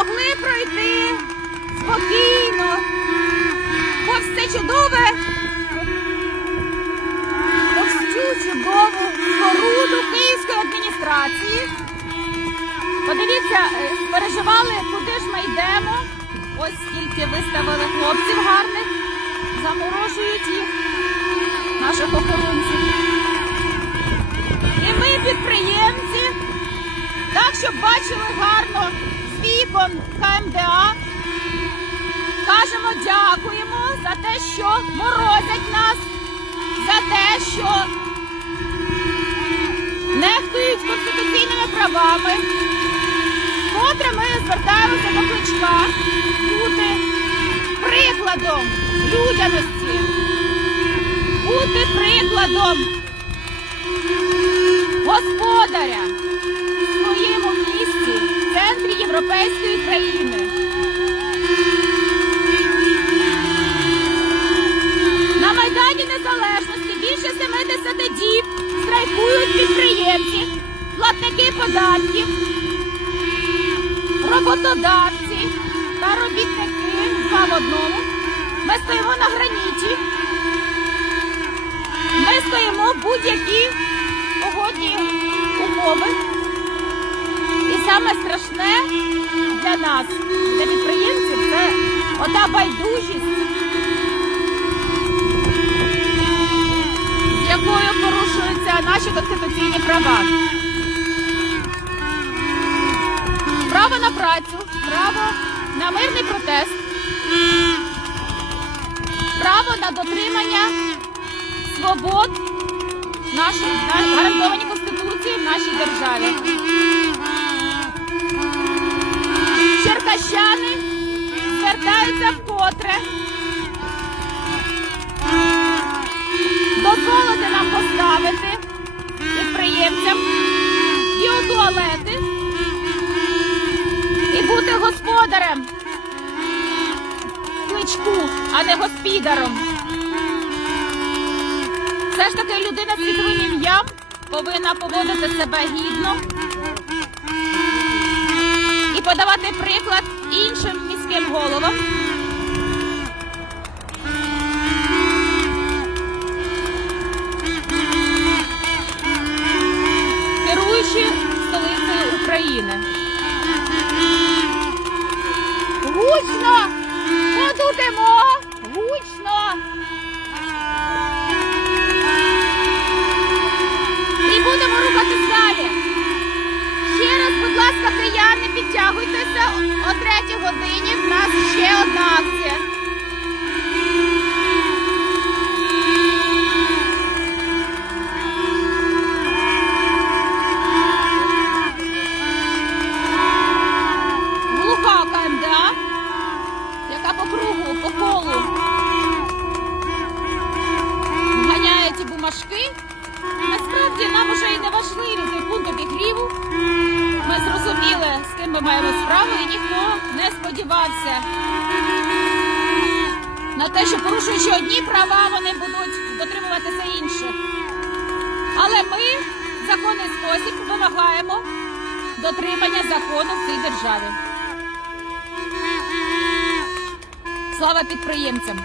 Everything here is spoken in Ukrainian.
змогли пройти спокійно, повз все чудове, повз цю чудову споруду Київської адміністрації. Подивіться, е, переживали, куди ж ми йдемо. Ось скільки виставили хлопців гарних, заморожують їх, наших охоронців. І ми підприємці, так щоб бачили гарно. КМДА, кажемо дякуємо за те, що морозять нас, за те, що нехтують конституційними правами. Котре ми звертаємося до кличка бути прикладом людяності, бути прикладом господаря європейської країни. На Майдані Незалежності більше 70 діб страйкують підприємці, платники податків, роботодавці та робітники два в одному. Ми стоїмо на граніті. Ми стоїмо будь-які погодні умови. І саме страшне нас, для підприємців, це ота байдужість, з якою порушуються наші конституційні права. Право на працю, право на мирний протест, право на дотримання свобод нашої гарантовані Конституції в нашій державі. Біотуалети і бути господарем кличку, а не госпідаром. Все ж таки людина з світовим ім'ям повинна поводити себе гідно і подавати приклад іншим міським головам. Підтягуйтеся. О третій годині в нас ще одна акція. Яка по кругу, по колу ганяє бумажки. Насправді нам уже і не важливі той пункт обігріву. Ми зрозуміли, з ким ми маємо справу, і ніхто не сподівався на те, що порушуючи одні права, вони будуть дотримуватися інших. Але ми в законний спосіб вимагаємо дотримання закону в цій державі. Слава підприємцям!